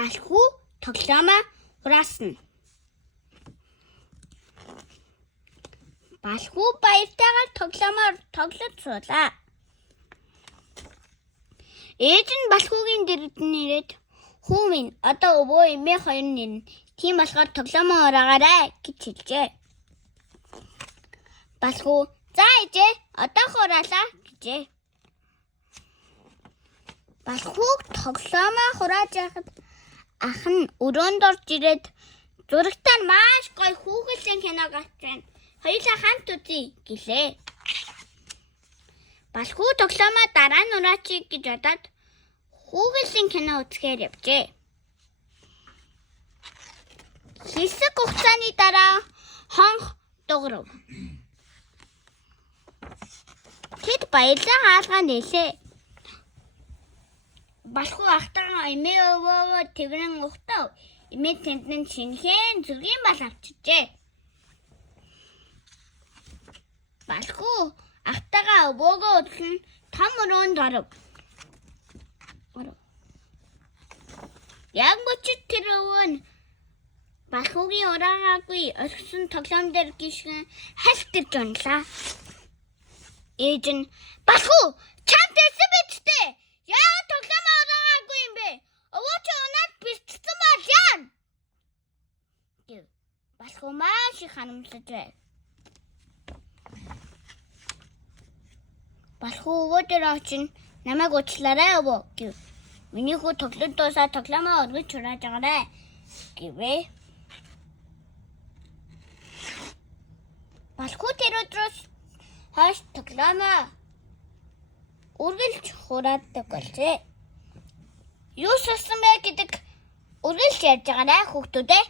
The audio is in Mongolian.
Балхуу тоглоомоо хураасан. Балхуу баяртайгаар тоглоомоор тоглож суулаа. Ээж нь балхуугийн дэргэдэн ирээд "Хүү минь, одоо өвөө эмээ хоёр нэрнэ. Тийм болохоор тоглоомоо ураагаарай" гэж хэлжээ. Балхуу "За ээжээ, одоо хураалаа" гэжээ. Балхууг тоглоомоо хурааж яхад ах нь өрөөнд орж ирээд "Зурагтаар маш гоё хүүхэлдэйн кино гарч байна. Хоёулаа хамт үзье" гэлээ. Балхуу тоглоомоо дараа нь ураачих гэж бодоод хүүхэлдэйн кино үзэхээр явжээ. Хэсэг хугацааны дараа хонх дуграв. Тэд баярлан хаалгаа нээлээ. Балхуу ахтайгаа эмээ өвөөгөө тэрэн ухтав. Эмээ тэндэн шинхэн зүргийн бал авчижээ. Балхуу ахтайгаа өвөөгөө өдлөн том өрөөнд оров. Яг мөчид тэр өвөө нь балхуугийн ураагаагүй орхисон тоглоом дээр гიშгэн хальтж унлаа. Ээж нь "Балхуу, чамд эсэ биттэй. Яагаад тоглоомоо ураагаагүй юм бэ? Өвөө чи унаад бэлтгэсэн бол яана?" гэв. Балхуу маш их харамсаж байв. Балхуу өвөө дээр очиж "Намайг уучлаарай өвөө" гэв. "Миний хүү тоглож дуусаад тоглоомоо өргөж хурааж байгаарай" гэвээ. Балхуу тэр өдрөөс хойш тоглоомоо үргэлж хураадаг болжээ. Юу сурсан бэ гэдэг үргэлж ярьж байгаарай хүүхдүүдээ.